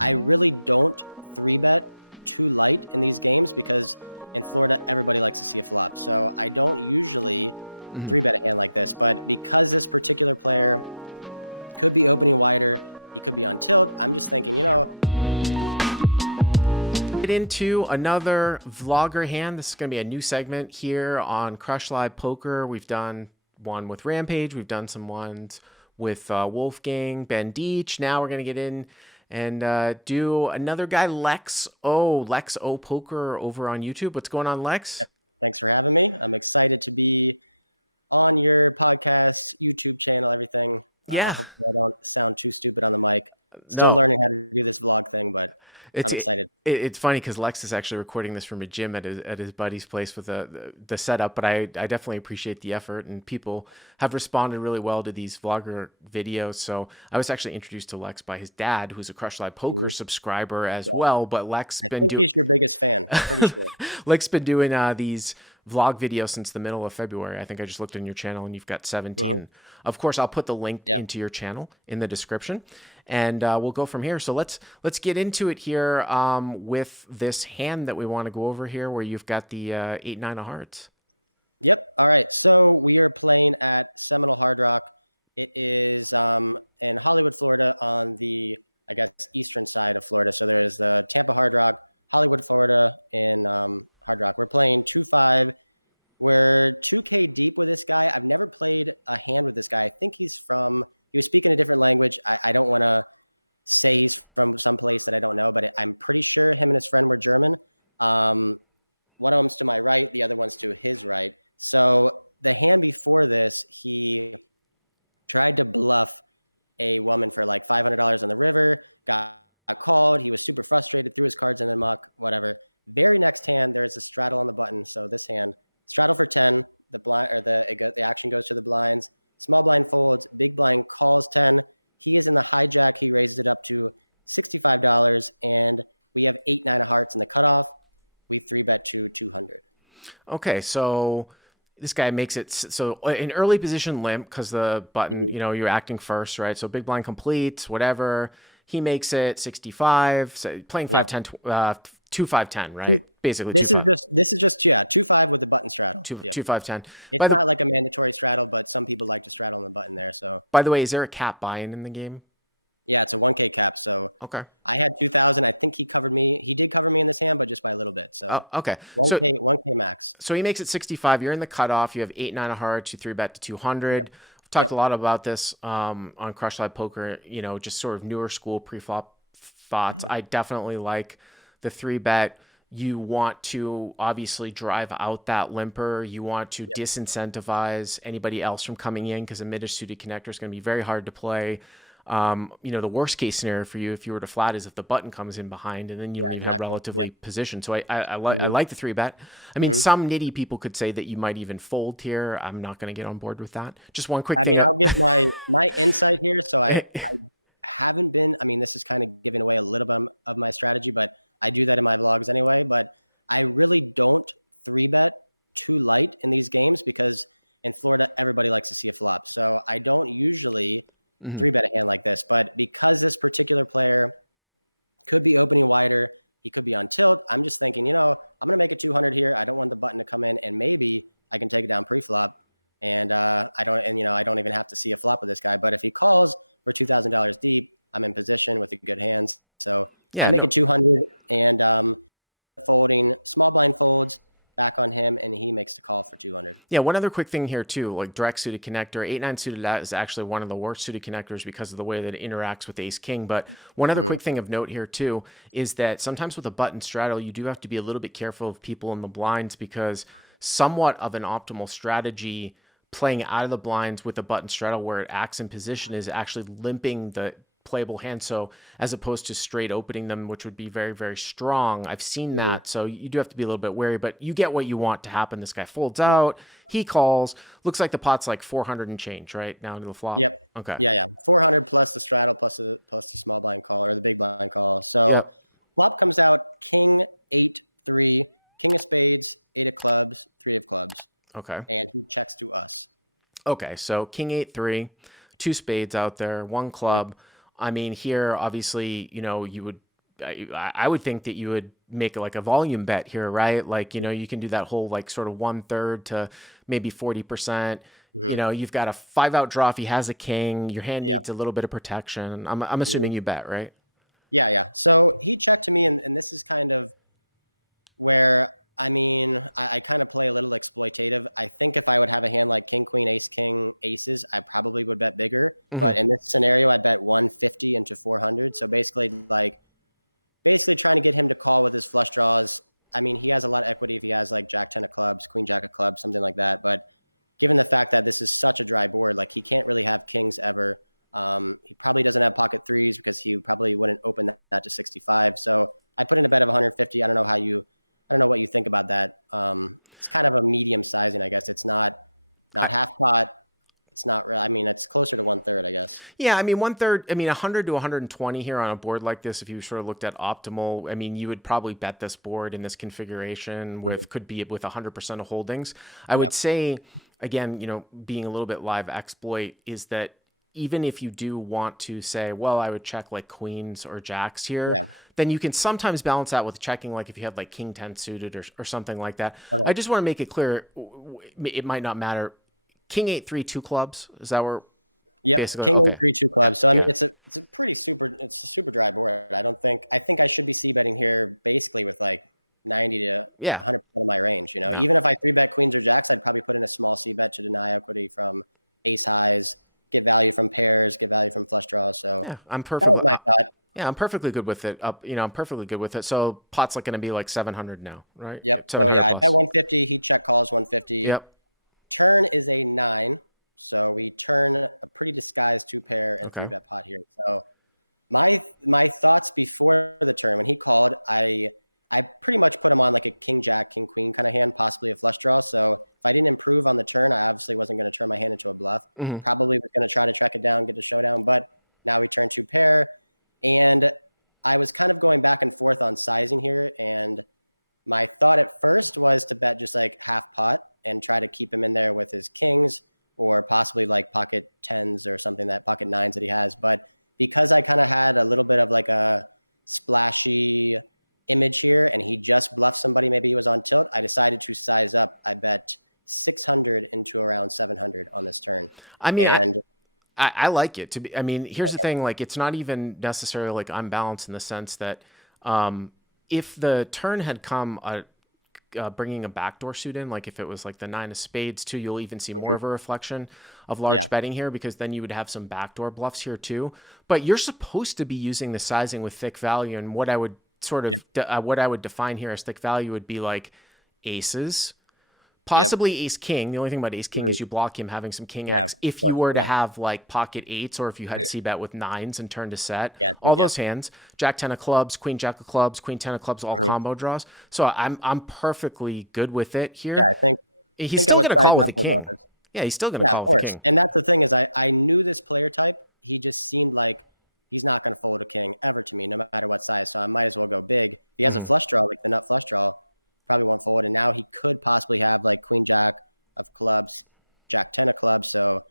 I really don't 3-bet too light in these games because in Florida, everybody likes to see a flop. So I don't usually 3-bet a hand like this. But because this particular player could be opening wider, he could be on tilt, I'm just thinking, Get into another vlogger hand. This is going to be a new segment here on Crush Live Poker. We've done one with Rampage. We've done some ones with Wolfgang, Ben Deach. Now we're going to get in and do another guy, Lex O. Lex O Poker over on YouTube. What's going on, Lex? Yep. Thanks for having me. I'm excited to be on your podcast, YouTube channel, everything. Yeah. Hopefully I don't sound too stupid on the mic. Still learning how to do this vlog thing, but I'm excited. It's funny because Lex is actually recording this from a gym at his buddy's place with the setup, but I definitely appreciate the effort, and people have responded really well to these vlogger videos. So I was actually introduced to Lex by his dad, who's a Crush Live Poker subscriber as well. But Lex I think he's your biggest fan. Pretty sure. Lex been doing these vlog videos since the middle of February. I think I just looked on your channel and you've got 17. Of course, I'll put the link into your channel in the description, and we'll go from here. So let's get into it here with this hand that we want to go over here, where you've got the 8-9 of hearts. Yep. All right. So we are playing at Seminole Hard Rock. It is in Hollywood, Florida, on the, I guess, eastern side of Florida. So there is the Tampa Hard Rock, Hollywood, Florida, and Hard Rock. We're playing 2-5. We're 2K deep with this guy. I've never played a hand with this guy. I think he was speaking a different language. I don't want to say he's from some place that I don't know, but I'm pretty sure him and his friend were German. One of them's to my right, the other one's to his right. So the hand before this, he tried to bluff a woman for like $500 on the river, got called. He was super frustrated, threw his cards in the muck, whatever. Very next hand, there's a straddle on the button. So this hand, straddle for 10, the action goes to the blinds. Small blind folds, big blind calls 10. He is in the hijack. He raises it up to $65, and we have 8-9 of hearts in the cutoff. We 3-bet to 200. Okay, so this guy makes it so in early position limp because the button, you're acting first, right? So big blind complete, whatever. He makes it 65. So playing 5-10, 2-5-10, right? Basically, this is just 2-5 with the button straddle. 2-5-10. It's not like a mandatory straddle, but some people like to straddle on the button there. So, by the way, is there a cap buy-in in the game? Yeah, it's a 1K cap. So okay, I had 2,000. I think he covered me. He did cover me in this hand, but just by a little bit. So okay, 1K max. So he makes it 65. You're in the cutoff. You have 8-9 of hearts. You 3-bet to 200. Yep. We've talked a lot about this on Crush Live Poker. Just sort of newer school pre-flop thoughts. I definitely like the 3-bet. You want to obviously drive out that limper. You want to disincentivize anybody else from coming in because a mid suited connector is going to be very hard to play. The worst case scenario for you if you were to flat is if the button comes in behind and then you leave it relatively positioned. So I like the 3-bet. I mean, some nitty people could say that you might even fold here. I'm not going to get on board with that. Just one quick thing. I'll give my insight here. So I haven't been, this is kind of giving away a little bit of my strategy, but I do that in my vlogs anyway. But I really don't 3-bet too light in these games because in Florida, everybody likes to see a flop. So I don't usually 3-bet a hand like this, but because this particular player could be opening wider, he could be on tilt. I'm just thinking, I'm going to make it 200 here. I don't want the button to come in, and maybe I can take it down pre-flop, and I don't even have to see a flop with this guy. But if he calls, we're $2,000 deep. I'm in position with a good hands, so I make it 200 and folding small blind folds back on him, and he makes the call for 200. Yeah, one other quick thing here too, like direct suited connector, 8-9 suited that is actually one of the worst suited connectors because of the way that it interacts with ace king. But one other quick thing of note here too is that sometimes with a button straddle, you do have to be a little bit careful of people in the blinds because somewhat of an optimal strategy playing out of the blinds with a button straddle where it acts in position is actually limping the playable hand, so as opposed to straight opening them, which would be very, very strong. I've seen that, so you do have to be a little bit wary, but you get what you want to happen. This guy folds out, he calls, looks like the pot's like 400 and change right now into the flop. Yep. Okay. Yeah 400 plus the straddle plus the small blind call or the big blind call. So flop comes out king 8-3, king of spades, 8 of clubs, 3 of clubs. Okay. And he checks to us. Okay, so king 8-3, 2 spades out there, 1 club. I mean, here, obviously, you would I would think that you would make like a volume bet here, right? Like, you can do that whole like sort of 1/3 to maybe 40%. Mhm. You've got a 5 out draw if he has a king. Your hand Yeah. needs a little bit of protection. I'm Mhm. assuming you bet, right? Yeah, yeah. So he checked to me, and this is kind of where I kind of play a little exploitative. I think if I would have a hand like king, queen, ace, king, aces, I probably would bet bigger. Mm-hmm. But in this scenario, I bet 150 into 400. So basically trying to get him to call with his flush draws. I mean, he has a lot of equity if he has like jack 10 of clubs, queen jack of clubs, something like that. But given the fact that this is such a dry board, like he can't really have kings ever. He probably doesn't have pocket threes because he probably wouldn't open that to 65. So I put in a bet of 150. I don't know what you think about that. It's kind of a medium sizing, I guess. It's not half pot. It's not real. I mean, it's closer to 1/3, I guess. Yeah, I mean, 1/3, I mean, 100 to 120 here on a board like this, if you sort of looked at optimal, I mean, you would probably bet this board in this configuration with, could be with 100% of holdings. I would Yep. say, again, being a little bit live exploit is that even if you do want to say, well, I would check like queens or jacks here, Yeah. then you can sometimes balance that with checking like if you had like king 10 suited or something like that. I Okay. just want to make it clear, it might not matter. King 8-3 two clubs, is that where Yep. basically? King Okay. eight three two clubs. So I mean, Yeah. it's a super dry board. I think I should be c betting here basically with like 90 to Yeah. 100% of my range. Yeah. Even if I three bet queens or jacks, I'd probably put in a small c bet to deny equity from ace highs, get value from pairs, get value from flush draws. So Yeah. I'm that was perfectly. my thought. Yeah, I'm perfectly good with it. I'm perfectly good with it. So pot's like going to be like 700 now, right? Yep. So 700 yeah, I bet plus. 150. He check calls 150. Yep. Turn is a 9. So we turn a pretty disguised two pair and three Okay. bet pot here. So my thoughts before the turn when he called, I pretty much put him on like a king jack, king queen kind of hand, possibly a flush draw. So if I didn't improve on the turn, I obviously wasn't going to turn my hand into a bluff. Hmm. Probably was going to try to track it down, get a showdown. But now we turn two pair, and I was kind of going back and forth on sizing here. And my thought at first was to bet just like half pot and try to keep him in there with his kings or possibly like pocket tens or something, that pocket nines that he has. But because I kind of had a little bit of like a splashy image here and he just bluffed somebody, maybe he was on tilt, I decided to size up. I bet 600 into around 700 on this turn. I mean, And I like it to be. I mean, here's the thing: like, it's not even necessarily like unbalanced in the sense that if the turn had come bringing a backdoor suit in, like if it was like the 9 of spades too, you'll even see more of a reflection of large yeah, betting here because then you would have some backdoor bluffs here too. But you're supposed to be using the sizing with thick value, and what I would sort of what I would define here as thick value would be like aces, possibly ace king. The only thing about ace king is you block him having some king yeah, X. If you were to have like pocket eights, or if you had c bet with nines and turn to set, yeah, all yeah. those hands, jack 10 of clubs, queen jack of clubs, queen 10 of clubs, all combo draws. So I'm perfectly good with it here. Yeah, He's I still would going to size call with up a king. others. Yeah, he's still going to Yeah, call of with a course. king. And that's the thing is I knew this player type. He just seemed like he's not going to fold a king ever to me, no matter what size. So I might as well go big. If he has a flush draw, like the nut flush draw, probably won't fold. And now he could possibly have like queen jack of clubs, jack 10 of clubs. So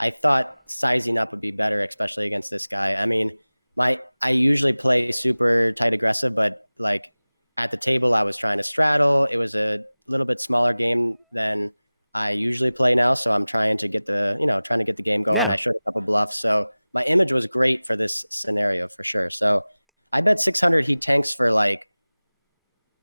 I thought sizing up would be better, especially against this guy. I mean, I usually play super tight aggressive, but like at the table, I was trying to straddle. It was a little bit smaller game than I usually play now. So I'm trying to get trying to get the game going. Yeah. I showed a couple bluffs. So my image was great for this scenario for sure. So I bet 600 he tanks for like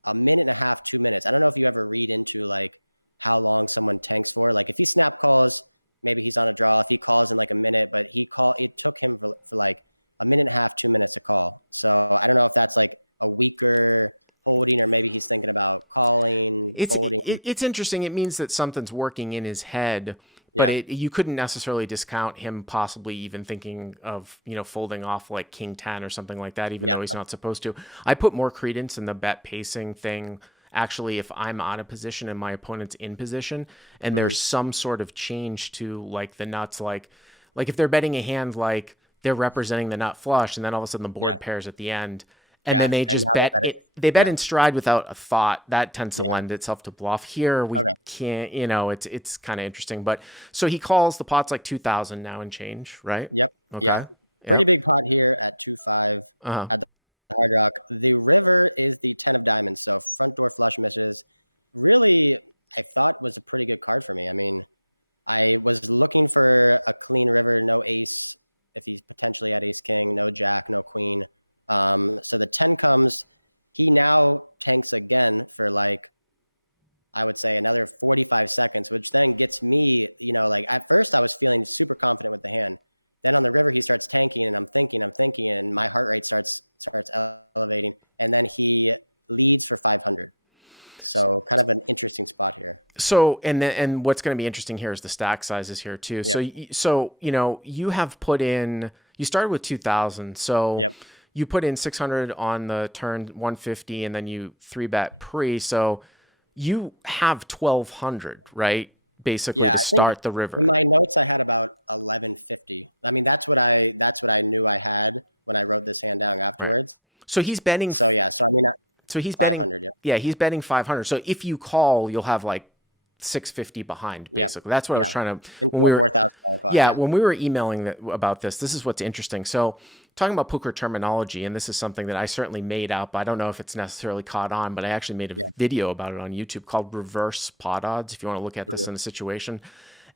a minute and a half, 2 minutes. I don't know if you ever read into like how long someone tanks for. Like if he snap calls, maybe he's on a draw. If he calls in like a minute, but it took him for like a minute and a half, 2 minutes to call. So I don't know if that's like a weaker holding or maybe he's thinking about calling, folding. It's interesting. It means that something's working in his head, but Yeah. you couldn't necessarily discount him possibly even thinking of, folding off like king 10 or something like that, even though he's not supposed to. I put more credence in the bet pacing thing. Actually, if I'm out of position and my opponent's in position and there's some sort of change to like the nuts, like if they're betting a hand, like they're representing the nut flush and then all of a sudden the board pairs at the end. And then they just bet they bet in stride without a thought. That tends to lend itself to bluff. Here we can't, it's kind of interesting. But so he calls, the pot's like 2,000 now and change, right? Yep. Okay. Yeah. Pretty big pot here at 2.5. Uh-huh. At the Hard Rock. The river is the 10 of diamonds. So front door flush misses. Really, I thought was a pretty good card for me. I mean, I was looking for a clean river, no ace. If he's potentially at ace king, no jack, no queen. So the 10 comes. He now tanks again for like, I would say another 45 seconds, which then gets me, like at first I was feeling super confident with the hand. Then on the river, he starts tanking and I'm thinking, and my heart rate starts elevating. And then he leads for 500. So kind of an interesting spot here. So, and what's going to be interesting here is the stack sizes here too. Yep. So, you have put in, you started with 2000. So Yep. you put in 600 on the turn, 150, and then you 3-bet pre. So you have 1200, right? Basically Yeah, to I think start the river. in my notes I had about 1150. I mean, that's what I knew I had when I wrote this hand down Right. afterwards. So he's betting. So yeah, so I mean So he's betting. 500, yeah. Yeah, he's betting 500. So if you call, you'll have like 650 behind, Yeah. basically. That's what I was Yeah. trying to, Into when we a were, 4,000 pot, yeah, yeah. when we were emailing about this is what's interesting. So talking about poker terminology, and this is something that I certainly made up. I don't know if it's necessarily caught on, but I actually made a video about it on YouTube called reverse pot odds, if you want to look at this in a situation.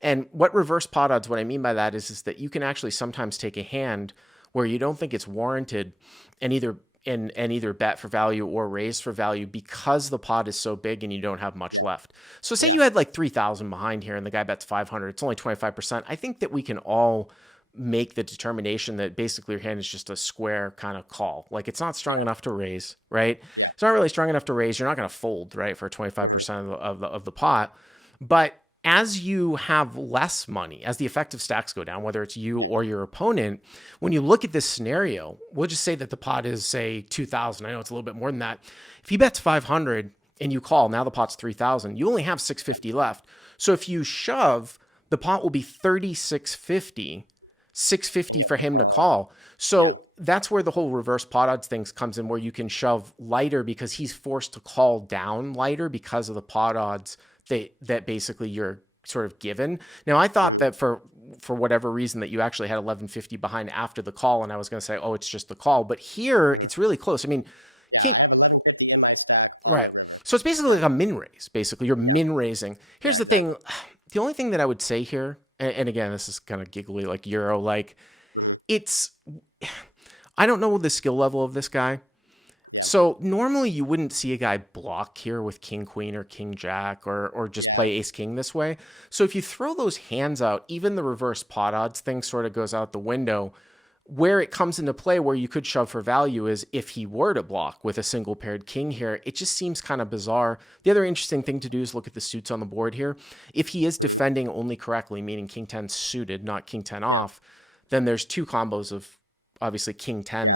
And what reverse pot odds, what I mean by that is that you can actually sometimes take a hand where you don't think it's warranted and either bet for value or raise for value because the pot is so big and you don't have much left. So say you had like 3,000 behind here and the guy bets 500, it's only 25%. I think that we can all make the determination that basically your hand is just a square kind of call. Like it's not strong enough to raise, right? Yeah. It's not really strong enough to raise. You're not going to fold, right, for 25% of the pot. But as you have less money, as the effective stacks go down, whether it's you or your opponent, when you look at this scenario, we'll just say that the pot is, say, 2,000. I know it's a little bit more than that. If he bets 500 and you call, now the pot's 3,000. You only have 650 left. So if you shove, the pot will be 3,650, 650 for him to call. So that's where the whole reverse pot odds things comes in, where you can shove lighter because he's forced to call down lighter because of the pot odds that basically you're sort of given. Now, I thought that for whatever reason that you actually had 1150 behind after the call, and I was going to say, oh, it's just the call. But here, it's really close. I mean, I have 1150 in my stack on the river. so it's basically like a min raise. Basically, you're min raising. Here's the thing. The only thing that I would say here, and again, this is kind of giggly, like Euro, like it's, I don't know the skill level of this guy. Yeah. So normally you wouldn't see a guy block here with king, queen, or king, jack, or just play ace, king this way. So if you throw those hands out, even the reverse pot odds thing sort of goes out the window. Where it comes into play, where you could shove for value, is if he were to block with a single paired king here. It just seems kind of bizarre. The other interesting thing to do is look at the suits on the board here. If he is defending only correctly, meaning king 10 suited, not king 10 off, then there's two combos of obviously king 10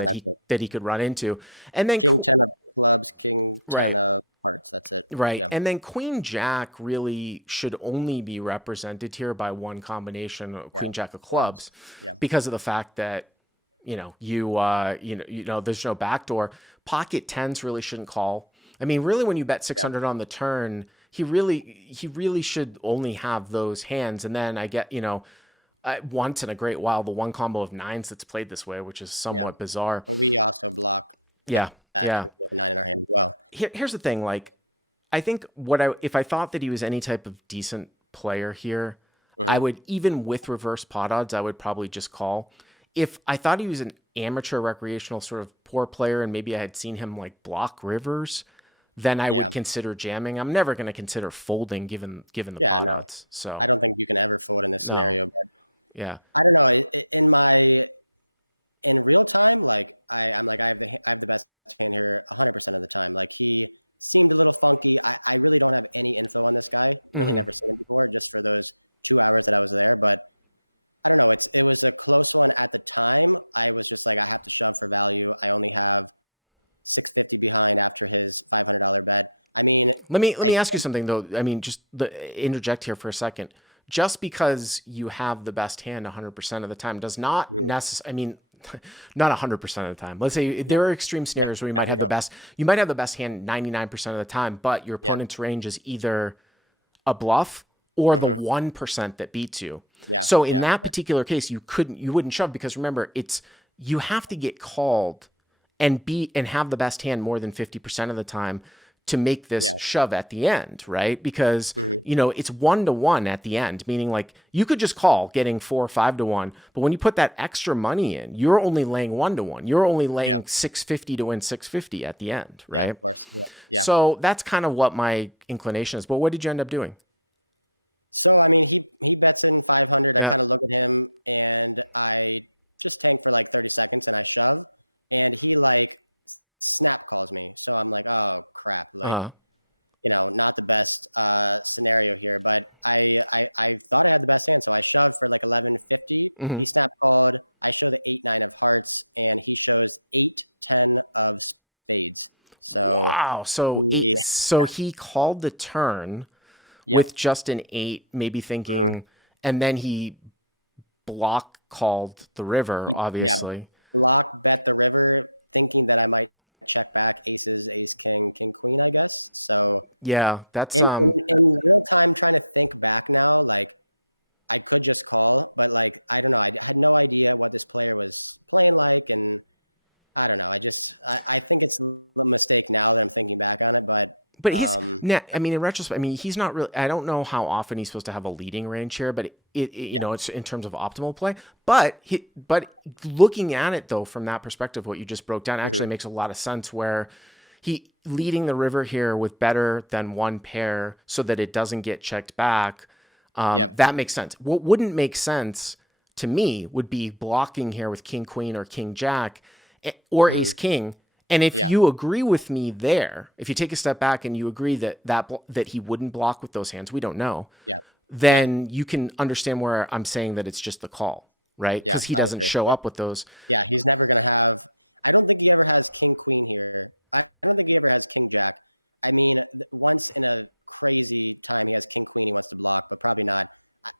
that he could run into. And then king 10 of clubs, king 10 of hearts. That's it. Right. Yeah. And then queen jack really should only be represented here by one combination of queen jack of clubs because of the fact that, there's no backdoor. Pocket 10s really shouldn't call. I mean, really, when you bet 600 on the turn, he really should only have those hands. And then I get, once in a great while, the one combo of 9s that's played this way, which is somewhat bizarre. We also block. Yeah. We have 9 in our hand as well. Here's the thing. Like, I think if I thought that he was any type of decent player here, I would, even with reverse pot odds, I would probably just call. If I thought he was an amateur recreational sort of poor player and maybe I had seen him like block rivers, then I would consider jamming. I'm never going to consider folding given the pot odds. So I don't think you can ever fold in this scenario. But I don't know. In real time, like I have the best hand here 100% of the time. Like he seemed a little funky. I really don't have any info on this guy. Really never seen him before, just for those 2 hours that I was there. But I don't know. It was a close one at the time. I was just like, I have to shove for value. I only have 650 behind after his $500 bet. I mean, let me ask you something though. I mean, just interject here for a second. Just because you have the best hand 100% of the time does not necessarily, I mean, not 100% of the time. Let's say there are extreme scenarios where you might have the best, hand 99% of the time, but your opponent's range is either a bluff or the 1% that beats you. Yeah. So in that particular case, you wouldn't shove because remember, you have to get called and have the best hand more than 50% of the time to make this Yeah. shove at the end, right? Because, Mhm. it's 1-to-1 at the end, meaning like you could just call getting 4 or 5-to-1, but when you put that extra money in, you're only laying 1-to-1. You're only Yeah. laying 650 to win 650 at the end, Yeah. right? Of course. Yeah. Yeah. So that's kind of what my inclination is. But what did you end up doing? So I mean, he bets in 500. I Yeah. kind of look at him and I just tank for like 30 seconds and I shove, and he like snap calls me. So I'm like, oh crap, like Uh-huh. not the best scenario here. But I thought I had the best hand, so I shoved for like 1150. Hmm. He snap called. I show the 8-9 of hearts, and he shows 8-10 of spades. So Wow. So he, eight. So he called the turn with yep. just an 8, maybe Mhm. thinking, and then he block called the river, Yeah, obviously. block bet the river, thinking that I might check back aces, ace, king, king, queen, I guess. So Yeah, that's in real time, trying to think back now, like I could just call, but like I don't know. I had no idea what this player was playing like, and I don't know. I think it's a mistake now that I'm thinking back on it, but but he's now. I mean, in retrospect, I mean, he's not really. I don't know how often he's supposed to have a leading range here, but yeah. it's in terms of optimal play. But looking at it though from that perspective, what you just broke down actually Hmm. makes a lot of sense. Where he leading the river here with better than one pair, so that it doesn't get checked back. Yep. That makes sense. What wouldn't make sense to me would be blocking here with king queen or king jack or ace Hmm. king. And if Yeah. you agree with me there, if you take a step back and you agree that he wouldn't block with those hands, we don't know, Yeah. Yeah. then you can understand where I'm saying that it's just the call, right? Yeah. Because he I doesn't agree. show Yeah. up with those. Yeah. He's never gonna have. I don't think he ever has king queen here. I don't think he ever has king jack. I mean, once in a crazy time, he has king queen. He wants to block, but probably not.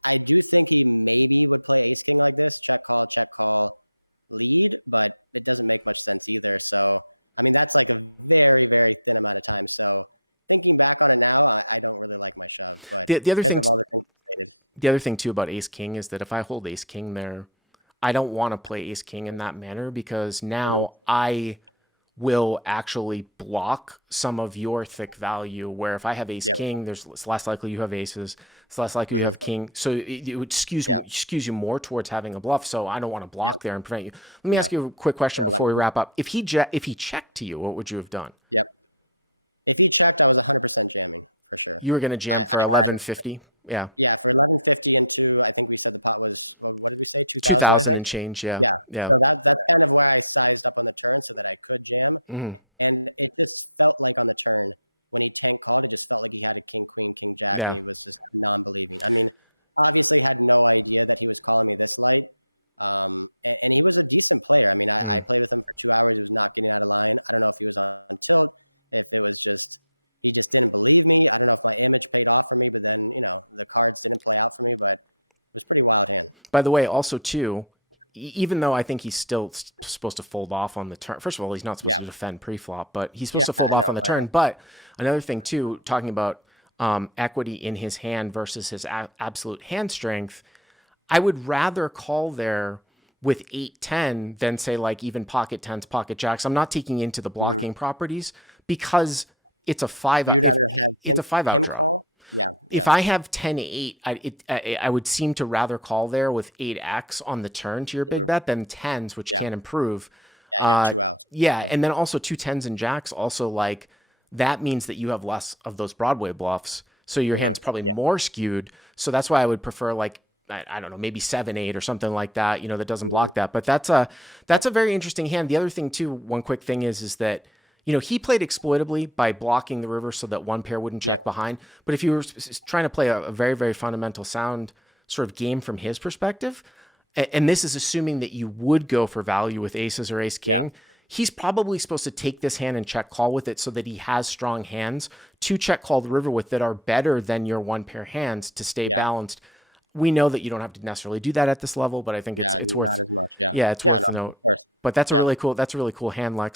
I do think he maybe would play ace king like this: check call, lead. But it doesn't make much sense either. So I mean, that's like a very very thin amount of time. So thinking back on it now, I don't really like my shove, but The other because thing of all the things stated. the other thing too about ace king is that if I hold ace king there, I don't want to play ace king in that manner because Mhm. now I will actually block some of your thick value. Where if I have ace Yep. king, it's less likely you have aces. It's less likely you have Hmm. king. So it would Yep. skews you more towards having a bluff. So I don't want to Yep. block there and prevent you. Let me ask Yep. you a quick question For before we 11. wrap up. If he checked to you, what would you have done? Yep. If he checked, I was 100% jamming for sure. You were going to jam for I had 1150. Yeah. yeah for 1150 into I think we said the pot was what did we say 2000 I 2000 think and change. Yeah. yeah. Yeah. So that's kind of where I sized up on the turn so that I could jam, Mhm. and it just felt like on the turn when he tank called, it just felt like he had a king queen king jack, and Yeah. he was just non-believing. I mean, obviously had no idea that he was calling me this light. And he was a decent player. I mean, I Mhm. played with him for 2 hours. He was not getting out of line. I don't know if he was on tilt, if it was just he just didn't believe me. I don't know if my image paid off for me, but then the cards didn't play out for me. But it was pretty wild hand. By the way, also too, even though I think he's still supposed to fold off on the turn. First of all, he's not supposed Yeah, to defend pre-flop, but he's supposed yeah, to fold I off know. on the turn. But another thing too, talking about equity in his hand versus his absolute hand strength, I would rather call there with 8-10 than say like even pocket tens, pocket jacks. I'm not taking into the Mhm. blocking properties because it's a five out. You'd rather have It's a five out him draw. call. Yeah, If yeah, I have 10-8, I would seem to rather call there with 8x on the turn to your big mhm, bet than tens, which yeah, can improve. yeah. You have Uh, 2 outs. yeah, So, and then also two tens and jacks also like that means that you have less of those Broadway bluffs, so your mhm, hand's probably yeah, more skewed. So that's why I would prefer like I don't know, maybe 7-8 or something like that. That doesn't mhm, block that. But yeah, that's a very interesting hand. The other thing too, one quick thing is that he played exploitably by blocking the river so that one pair wouldn't yeah, check behind. But if you were trying to play a very, very fundamental sound sort of game from his perspective, and this is assuming that you would go for value with aces or ace yeah, king, he's probably supposed to take this hand and check call with it so that he has strong hands to check call the river with that are better than your one pair hands to stay yeah, balanced. We know that you don't have to necessarily do that at this level, but I think it's yeah. it's Not worth as much. Yeah, yeah, it's yeah. worth No, the note. of course. But Yeah. that's a really cool hand, Lex.